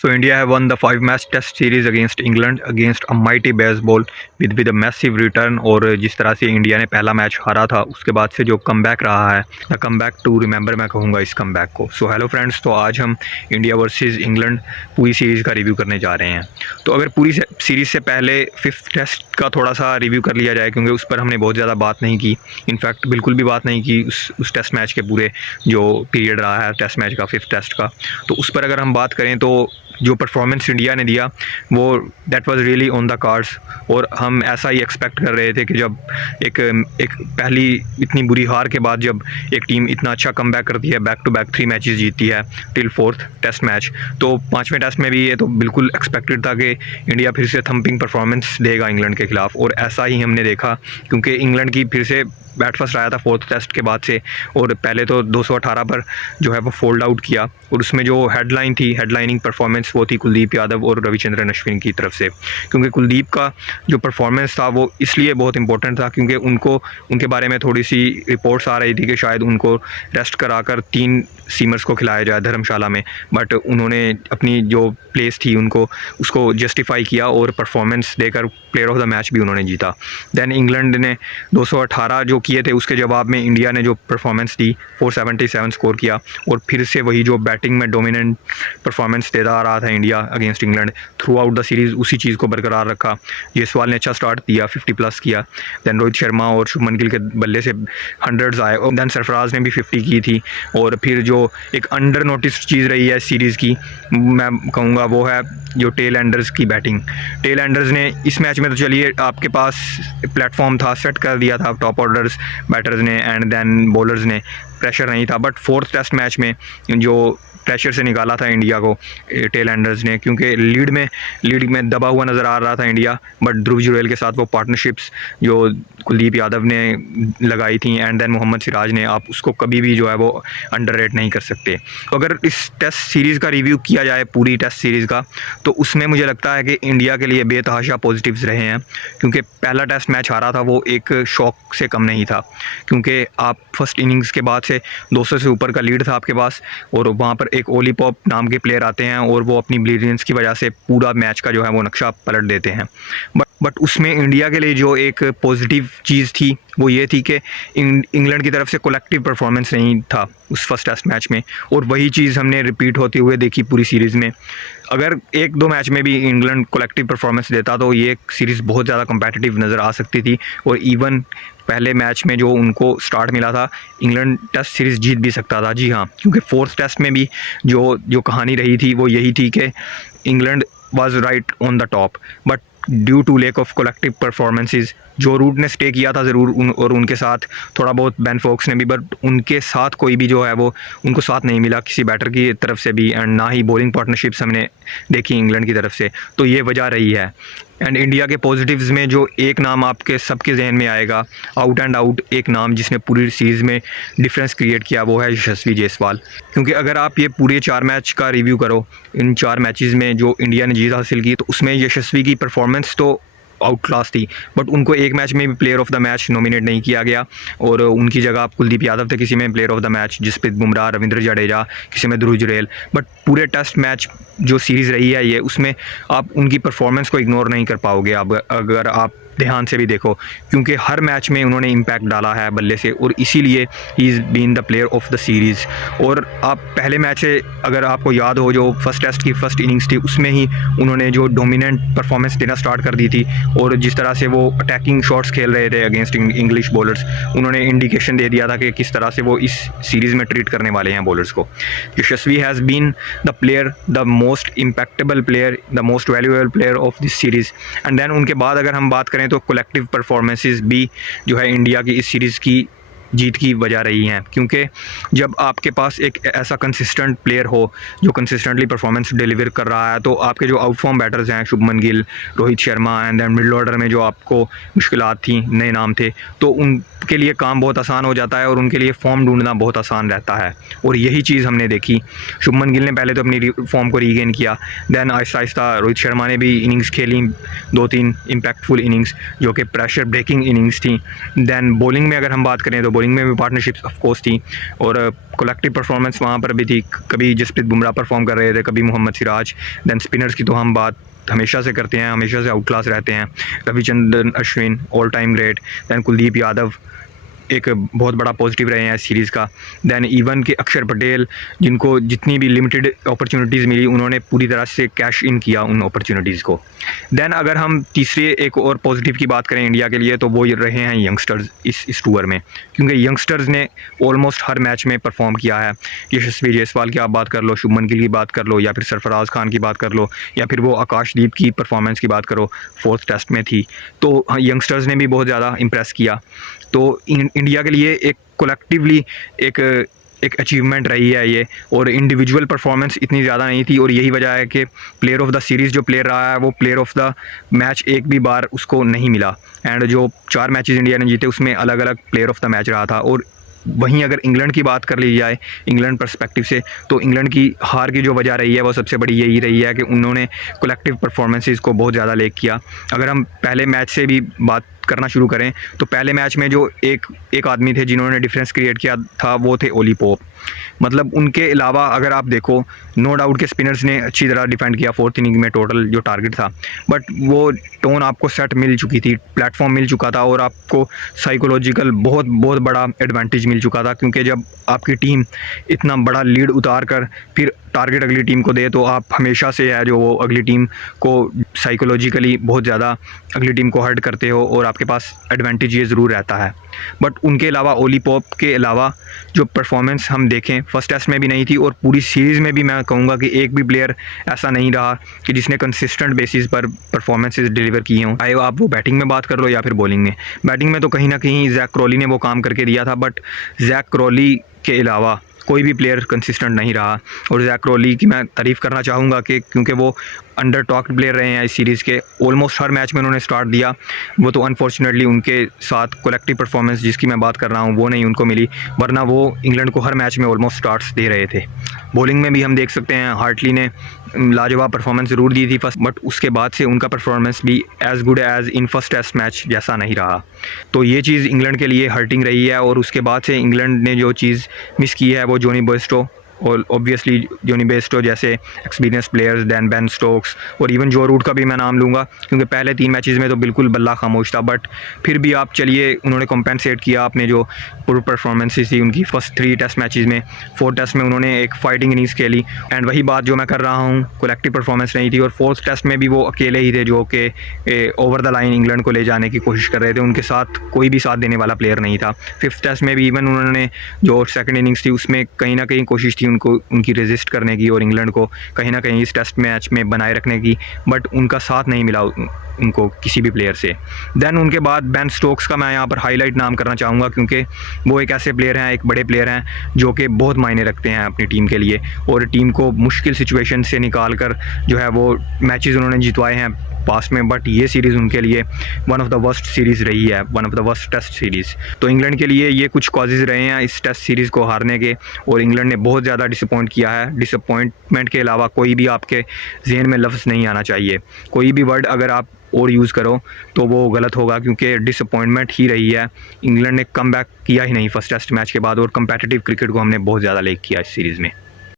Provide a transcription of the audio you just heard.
So India have won the 5 match test series against England against a mighty baseball with a massive return। और जिस तरह से India ने पहला match हारा था उसके बाद से जो कमबैक रहा है, द कमबैक टू रिमेंबर मैं कहूँगा इस कमबैक को। सो हेलो फ्रेंड्स, तो आज हम इंडिया वर्सेस इंग्लैंड पूरी सीरीज़ का रिव्यू करने जा रहे हैं। तो अगर पूरी सीरीज़ से पहले 5th टेस्ट का थोड़ा सा रिव्यू कर लिया जाए, क्योंकि उस पर हमने बहुत ज़्यादा बात नहीं की, इनफैक्ट बिल्कुल भी बात नहीं की उस टेस्ट मैच के पूरे जो पीरियड रहा है टेस्ट मैच का 5th टेस्ट का। तो उस पर अगर हम बात करें तो जो परफॉर्मेंस इंडिया ने दिया वो that was really on the cards. और हम ऐसा ही एक्सपेक्ट कर रहे थे कि जब एक एक पहली इतनी बुरी हार के बाद जब एक टीम इतना अच्छा कमबैक करती है, बैक टू बैक 3 मैचेस जीतती है टिल 4th टेस्ट मैच, तो 5वें टेस्ट में भी ये तो बिल्कुल एक्सपेक्टेड था कि इंडिया फिर से थम्पिंग परफॉर्मेंस देगा इंग्लैंड के खिलाफ। और ऐसा ही हमने देखा, क्योंकि इंग्लैंड की फिर से बैट फर्स्ट आया था 4th टेस्ट के बाद से, और पहले तो 218 पर जो है वो फोल्ड आउट किया। और उसमें जो हेडलाइन थी, हेडलाइनिंग परफॉर्मेंस, वो थी कुलदीप यादव और रविचंद्रन अश्विन की तरफ से। क्योंकि कुलदीप का जो परफॉर्मेंस था वो इसलिए बहुत इंपॉर्टेंट था क्योंकि उनके बारे में थोड़ी सी रिपोर्ट्स आ रही थी कि शायद उनको रेस्ट कराकर 3 सीमर्स को खिलाया जाए धर्मशाला में, बट उन्होंने अपनी जो प्लेस थी उसको जस्टिफाई किया और परफॉर्मेंस देकर प्लेयर ऑफ द मैच भी उन्होंने जीता। देन इंग्लैंड ने 218 जो किए थे उसके जवाब में इंडिया ने जो परफॉर्मेंस दी 477 स्कोर किया। और फिर से वही जो बैटिंग में डोमिनेंट परफॉर्मेंस देता आ रहा था India against England, through out the series उसी चीज़ को बरकरार रखा। जयसवाल ने अच्छा स्टार्ट दिया, 50+ किया। दैन रोहित शर्मा और शुभमन गिल के बल्ले से 100s आए, और दैन सरफराज ने भी 50 की थी। और फिर जो एक अंडर नोटिस चीज़ रही है सीरीज़ की, मैं कहूँगा वो है जो टेल एंडर्स की बैटिंग। टेल एंडर्स ने इस मैच में तो चलिए आपके पास प्लेटफॉर्म था, सेट कर दिया था टॉप ऑर्डर्स बैटर्स ने एंड देन बॉलर्स ने, प्रेशर नहीं था। बट 4th टेस्ट मैच में जो प्रेशर से निकाला था इंडिया को टेल एंडर्स ने, क्योंकि लीड में दबा हुआ नज़र आ रहा था इंडिया। बट ध्रुव जुरैल के साथ वो पार्टनरशिप्स जो कुलदीप यादव ने लगाई थी एंड देन मोहम्मद सिराज ने, आप उसको कभी भी जो है वो अंडररेट नहीं कर सकते। तो अगर इस टेस्ट सीरीज़ का रिव्यू किया जाए, पूरी टेस्ट सीरीज़ का, तो उसमें मुझे लगता है कि इंडिया के लिए बेतहाशा पॉजिटिव्स रहे हैं। क्योंकि पहला टेस्ट मैच हारा था वो एक शॉक से कम नहीं था, क्योंकि आप फर्स्ट इनिंग्स के बाद से 200 से ऊपर का लीड था आपके पास, और वहाँ पर एक ओली पॉप नाम के प्लेयर आते हैं और वो अपनी ब्रिलियंस की वजह से पूरा मैच का जो है वो नक्शा पलट देते हैं। बट उसमें इंडिया के लिए जो एक पॉजिटिव चीज़ थी वो ये थी कि इंग्लैंड की तरफ से कलेक्टिव परफॉर्मेंस नहीं था उस फर्स्ट टेस्ट मैच में, और वही चीज़ हमने रिपीट होते हुए देखी पूरी सीरीज़ में। अगर 1-2 मैच में भी इंग्लैंड कलेक्टिव परफॉर्मेंस देता तो ये सीरीज़ बहुत ज़्यादा कम्पैटिटिव नज़र आ सकती थी, और इवन पहले मैच में जो उनको स्टार्ट मिला था इंग्लैंड टेस्ट सीरीज़ जीत भी सकता था। जी हाँ, क्योंकि 4th टेस्ट में भी जो कहानी रही थी वो यही थी कि England was right on the top, but due to lack of collective performances जो रूट ने स्टे किया था ज़रूर और उनके साथ थोड़ा बहुत बेन फोक्स ने भी, बट उनके साथ कोई भी जो है वो उनको साथ नहीं मिला किसी बैटर की तरफ से भी, एंड ना ही बॉलिंग पार्टनरशिप्स हमने देखी इंग्लैंड की तरफ से। तो ये वजह रही है। एंड इंडिया के पॉजिटिव्स में जो एक नाम आपके सबके जहन में आएगा, आउट एंड आउट एक नाम जिसने पूरी सीरीज़ में डिफरेंस क्रिएट किया, वो है यशस्वी जायसवाल। क्योंकि अगर आप ये पूरे 4 मैच का रिव्यू करो, इन 4 मैचेस में जो इंडिया ने जीत हासिल की, तो उसमें यशस्वी की परफॉर्मेंस तो आउट क्लास थी। बट उनको एक मैच में भी player of the match nominate नहीं किया गया, और उनकी जगह आप कुलदीप यादव थे किसी में player of the match, Jasprit Bumrah, Ravindra Jadeja, किसी में ध्रुव जुरैल। बट पूरे टेस्ट मैच जो सीरीज़ रही है ये, उसमें आप उनकी परफॉर्मेंस को इग्नोर नहीं कर पाओगे अब अगर आप ध्यान से भी देखो, क्योंकि हर मैच में उन्होंने इम्पैक्ट डाला है बल्ले से, और इसीलिए ही is been the player of the series. और आप पहले मैच से अगर आपको याद हो, जो फर्स्ट टेस्ट की फर्स्ट इनिंग्स थी उसमें ही उन्होंने जो डोमिनेंट परफॉर्मेंस देना स्टार्ट कर दी थी, और जिस तरह से वो अटैकिंग शॉट्स खेल रहे थे अगेंस्ट इंग्लिश बॉलर्स, उन्होंने इंडिकेशन दे दिया था कि किस तरह से वो इस सीरीज़ में ट्रीट करने वाले हैं बॉलर्स को। Yashasvi has been the player, the most impactable player, the most valuable player of this series. And then उनके बाद अगर हम बात करें तो कलेक्टिव परफॉर्मेंसेस भी जो है इंडिया की इस सीरीज़ की जीत की वजह रही हैं। क्योंकि जब आपके पास एक ऐसा कंसिस्टेंट प्लेयर हो जो कंसिस्टेंटली परफॉर्मेंस डिलीवर कर रहा है, तो आपके जो आउट फॉर्म बैटर्स हैं Shubman Gill, Rohit Sharma, and then middle order में जो आपको मुश्किलात थी, नए नाम थे, तो उनके लिए काम बहुत आसान हो जाता है और उनके लिए फॉर्म ढूंढना बहुत आसान रहता है। और यही चीज़ हमने देखी। शुभमन गिल ने पहले तो अपनी फॉर्म को रीगेन किया, देन आहिस्ता आहिस्ता रोहित शर्मा ने भी इनिंग्स खेली, 2-3 इम्पैक्टफुल इनिंग्स जो कि प्रेशर ब्रेकिंग इनिंग्स थी। देन बॉलिंग में अगर हम बात करें तो बॉलिंग में भी पार्टनरशिप्स ऑफ कोर्स थी और कलेक्टिव परफॉर्मेंस वहाँ पर भी थी। कभी जसप्रीत बुमराह परफॉर्म कर रहे थे, कभी मोहम्मद सिराज। दैन स्पिनर्स की तो हम बात हमेशा से करते हैं, हमेशा से आउट क्लास रहते हैं। Ravichandran Ashwin all time great. Then Kuldeep Yadav एक बहुत बड़ा पॉजिटिव रहे हैं इस सीरीज़ का। दैन इवन के अक्षर पटेल, जिनको जितनी भी लिमिटेड अपॉर्चुनिटीज़ मिली उन्होंने पूरी तरह से कैश इन किया उन अपॉर्चुनिटीज़ को। दैन अगर हम तीसरे एक और पॉजिटिव की बात करें इंडिया के लिए तो वो रहे हैं यंगस्टर्स इस टूर में, क्योंकि यंगस्टर्स ने ऑलमोस्ट हर मैच में परफॉर्म किया है। यशस्वी जायसवाल की आप बात कर लो, शुभमन गिल की बात कर लो, या फिर सरफराज खान की बात कर लो, या फिर वो आकाशदीप की परफॉर्मेंस की बात करो, 4th टेस्ट में थी। तो यंगस्टर्स ने भी बहुत ज़्यादा इम्प्रेस किया। तो इंडिया के लिए एक कोलेक्टिवली एक अचीवमेंट रही है ये, और इंडिविजुअल परफॉर्मेंस इतनी ज़्यादा नहीं थी। और यही वजह है कि प्लेयर ऑफ द सीरीज़ जो प्लेयर रहा है वो प्लेयर ऑफ द मैच एक भी बार उसको नहीं मिला। एंड जो 4 मैचेस इंडिया ने जीते उसमें अलग अलग प्लेयर ऑफ द मैच रहा था। और वहीं अगर इंग्लैंड की बात कर ली जाए इंग्लैंड पर्सपेक्टिव से, तो इंग्लैंड की हार की जो वजह रही है वो सबसे बड़ी यही रही है कि उन्होंने कलेक्टिव परफॉर्मेंसेस को बहुत ज़्यादा लेक किया। अगर हम पहले मैच से भी बात करना शुरू करें तो पहले मैच में जो एक आदमी थे जिन्होंने डिफरेंस क्रिएट किया था वो थे ओली पोप। मतलब उनके अलावा अगर आप देखो, नो डाउट के स्पिनर्स ने अच्छी तरह डिफेंड किया 4th इनिंग में टोटल जो टारगेट था, बट वो टोन आपको सेट मिल चुकी थी, प्लेटफॉर्म मिल चुका था और आपको साइकोलॉजिकल बहुत बहुत बड़ा एडवांटेज मिल चुका था। क्योंकि जब आपकी टीम इतना बड़ा लीड उतार कर फिर टारगेट अगली टीम को दे तो आप हमेशा से है जो वो अगली टीम को साइकोलॉजिकली बहुत ज़्यादा अगली टीम को हर्ट करते हो और आपके पास एडवांटेज ये ज़रूर रहता है। बट उनके अलावा ओली पोप के अलावा जो परफॉर्मेंस हम देखें फर्स्ट टेस्ट में भी नहीं थी, और पूरी सीरीज़ में भी मैं कहूँगा कि एक भी प्लेयर ऐसा नहीं रहा कि जिसने कंसिस्टेंट बेसिस पर परफॉर्मेंसेस डिलीवर किए हों। चाहे आप वो बैटिंग में बात कर लो या फिर बॉलिंग में। बैटिंग में तो कहीं ना कहीं जैक क्रॉली ने वो काम करके दिया था, बट जैक क्रॉली के अलावा कोई भी प्लेयर कंसिस्टेंट नहीं रहा। और जैक क्रॉली की मैं तारीफ़ करना चाहूँगा कि क्योंकि वो अंडर टॉक्ड प्लेयर रहे हैं इस सीरीज़ के, ऑलमोस्ट हर मैच में उन्होंने स्टार्ट दिया। वो तो अनफॉर्चुनेटली उनके साथ कलेक्टिव परफॉर्मेंस जिसकी मैं बात कर रहा हूँ वो नहीं उनको मिली, वरना वो इंग्लैंड को हर मैच में ऑलमोस्ट स्टार्ट्स दे रहे थे। बॉलिंग में भी हम देख सकते हैं हार्टली ने लाजवाब परफॉर्मेंस ज़रूर दी थी फर्स्ट, बट उसके बाद से उनका परफॉर्मेंस भी as good as in first test match जैसा नहीं रहा। तो ये चीज़ इंग्लैंड के लिए हर्टिंग रही है। और उसके बाद से इंग्लैंड ने जो चीज़ मिस की है वो जॉनी बेयरस्टो, और ऑब्वियसली जॉनी बेयरस्टो जैसे experience players, then Ben Stokes और इवन जो रूट का भी मैं नाम लूँगा, क्योंकि पहले 3 मैचेस में तो बिल्कुल बल्ला खामोश था। बट फिर भी आप चलिए उन्होंने कॉम्पेंसेट किया अपने जो पूरी परफॉर्मेंसेस थी उनकी फर्स्ट 3 टेस्ट मैचेस में। 4th टेस्ट में उन्होंने एक फाइटिंग इनिंग्स खेली। एंड वही बात जो मैं कर रहा हूँ, कलेक्टिव परफॉर्मेंस नहीं थी। और 4th टेस्ट में भी वो अकेले ही थे जो कि ओवर द लाइन इंग्लैंड को ले जाने की कोशिश कर रहे थे, उनके साथ कोई भी साथ देने वाला प्लेयर नहीं था। 5th टेस्ट में भी इवन उन्होंने जो सेकंड इनिंग्स थी उसमें कहीं ना कहीं कोशिश थी उनको उनकी रेजिस्ट करने की और इंग्लैंड को कहीं ना कहीं इस टेस्ट मैच में बनाए रखने की, बट उनका साथ नहीं मिला उनको किसी भी प्लेयर से। दैन उनके बाद बेन स्टोक्स का मैं यहाँ पर हाईलाइट नाम करना चाहूँगा, क्योंकि वो एक ऐसे प्लेयर हैं, एक बड़े प्लेयर हैं जो कि बहुत मायने रखते हैं अपनी टीम के लिए, और टीम को मुश्किल सिचुएशन से निकाल कर जो है वो मैचेस उन्होंने जितवाए हैं पास्ट में। बट ये सीरीज़ उनके लिए one of the worst series रही है, one of the worst test series. तो इंग्लैंड के लिए ये कुछ कॉजेज़ रहे हैं इस टेस्ट सीरीज़ को हारने के, और इंग्लैंड ने बहुत ज़्यादा डिसअपॉइंट किया है। डिसअपॉइंटमेंट के अलावा कोई भी आपके जहन में लफ्ज़ नहीं आना चाहिए। कोई भी वर्ड अगर आप और यूज़ करो तो वो गलत होगा, क्योंकि डिसअपॉइंटमेंट ही रही है। इंग्लैंड ने कम बैक किया ही नहीं फर्स्ट टेस्ट मैच के बाद, और कम्पेटिटिव क्रिकेट को हमने बहुत ज़्यादा लेक किया इस सीरीज़ में।